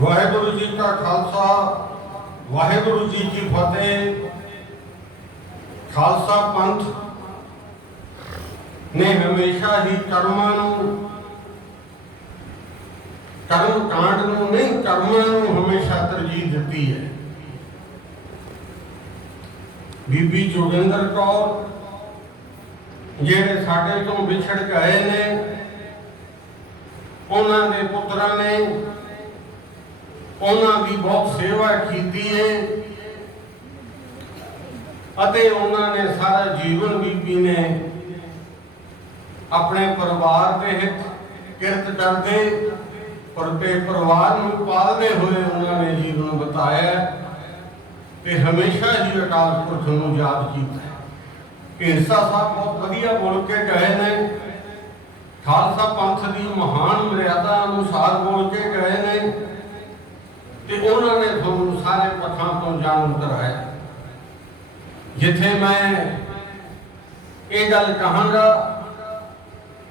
ਵਾਹਿਗੁਰੂ ਜੀ ਕਾ ਖਾਲਸਾ, ਵਾਹਿਗੁਰੂ ਜੀ ਕੀ ਫਤਿਹ। ਖਾਲਸਾ ਪੰਥ ਨੇ ਹਮੇਸ਼ਾ ਹੀ ਕਰਮਾਂ ਨੂੰ, ਕਰਮ ਕਾਂਡ ਨੂੰ ਨਹੀਂ, ਕਰਮਾਂ ਨੂੰ ਹਮੇਸ਼ਾ ਤਰਜੀਹ ਦਿੱਤੀ ਹੈ। ਬੀਬੀ ਜੋਗਿੰਦਰ ਕੌਰ ਜਿਹੜੇ ਸਾਡੇ ਤੋਂ ਵਿਛੜ ਗਏ ਨੇ, ਉਹਨਾਂ ਦੇ ਪੁੱਤਰਾਂ ਨੇ ਉਹਨਾਂ ਦੀ ਬਹੁਤ ਸੇਵਾ ਕੀਤੀ ਹੈ ਅਤੇ ਉਹਨਾਂ ਨੇ ਸਾਰਾ ਜੀਵਨ ਬੀਬੀ ਨੇ ਆਪਣੇ ਪਰਿਵਾਰ ਦੇ ਹਿੱਤ ਕਿਰਤ ਕਰਦੇ ਔਰ ਪਰਿਵਾਰ ਨੂੰ ਪਾਲਦੇ ਹੋਏ ਉਹਨਾਂ ਨੇ ਜੀਵਨ ਬਤਾਇਆ ਤੇ ਹਮੇਸ਼ਾ ਹੀ ਅਕਾਲ ਪੁਰਖ ਨੂੰ ਯਾਦ ਕੀਤਾ। ਢੇਰਸਾ ਸਾਹਿਬ ਬਹੁਤ ਵਧੀਆ ਬੋਲ ਕੇ ਗਏ ਨੇ। ਖਾਲਸਾ ਪੰਥ ਦੀ ਮਹਾਨ ਮਰਿਆਦਾ ਅਨੁਸਾਰ ਬੋਲ ਕੇ ਗਏ ਤੇ ਉਹਨਾਂ ਨੇ ਤੁਹਾਨੂੰ ਸਾਰੇ ਪੱਖਾਂ ਤੋਂ ਜਾਣੂ ਕਰਾਇਆ ਜਿੱਥੇ ਮੈਂ ਇਹ ਗੱਲ ਕਹਾਂਗਾ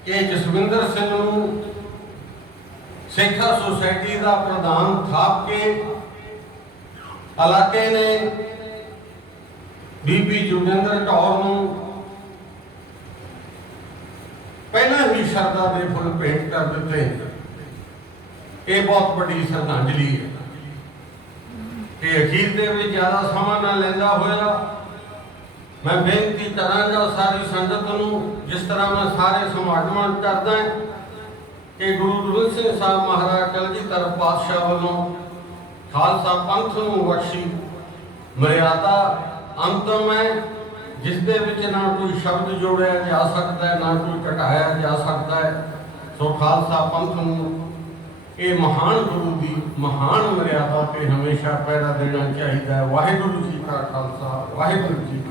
ਕਿ ਜਸਵਿੰਦਰ ਸਿੰਘ ਨੂੰ ਸਿੱਖਾ ਸੁਸਾਇਟੀ ਦਾ ਪ੍ਰਧਾਨ ਥਾਪ ਕੇ ਇਲਾਕੇ ਨੇ ਬੀਬੀ ਜੋਗਿੰਦਰ ਕੌਰ ਨੂੰ ਪਹਿਲਾਂ ਹੀ ਸ਼ਰਧਾ ਦੇ ਫੁੱਲ ਭੇਂਟ ਕਰ ਦਿੱਤੇ। ਇਹ ਬਹੁਤ ਵੱਡੀ ਸ਼ਰਧਾਂਜਲੀ ਹੈ। ਕਿ ਅਖੀਰ ਦੇ ਵਿੱਚ ਜ਼ਿਆਦਾ ਸਮਾਂ ਨਾ ਲੈਂਦਾ ਹੋਇਆ, ਮੈਂ ਬੇਨਤੀ ਕਰਾਂਗਾ ਸਾਰੀ ਸੰਗਤ ਨੂੰ, ਜਿਸ ਤਰ੍ਹਾਂ ਮੈਂ ਸਾਰੇ ਸਮਾਗਮਾਂ ਕਰਦਾ ਕਿ ਗੁਰੂ ਗੋਬਿੰਦ ਸਿੰਘ ਸਾਹਿਬ ਮਹਾਰਾਜ ਕਲਗੀਧਰ ਪਾਤਸ਼ਾਹ ਵੱਲੋਂ ਖਾਲਸਾ ਪੰਥ ਨੂੰ ਬਖਸ਼ੀ ਮਰਿਆਦਾ ਅੰਤਮ ਹੈ, ਜਿਸ ਦੇ ਵਿੱਚ ਨਾ ਕੋਈ ਸ਼ਬਦ ਜੋੜਿਆ ਜਾ ਸਕਦਾ ਹੈ ਨਾ ਕੋਈ ਘਟਾਇਆ ਜਾ ਸਕਦਾ ਹੈ। ਸੋ ਖਾਲਸਾ ਪੰਥ ਨੂੰ ਇਹ ਮਹਾਨ ਗੁਰੂ ਦੀ ਮਹਾਨ ਮਰਿਆਦਾ ਤੇ ਹਮੇਸ਼ਾ ਪਹਿਰਾ ਦੇਣਾ ਚਾਹੀਦਾ ਹੈ। ਵਾਹਿਗੁਰੂ ਜੀ ਕਾ ਖਾਲਸਾ, ਵਾਹਿਗੁਰੂ ਜੀ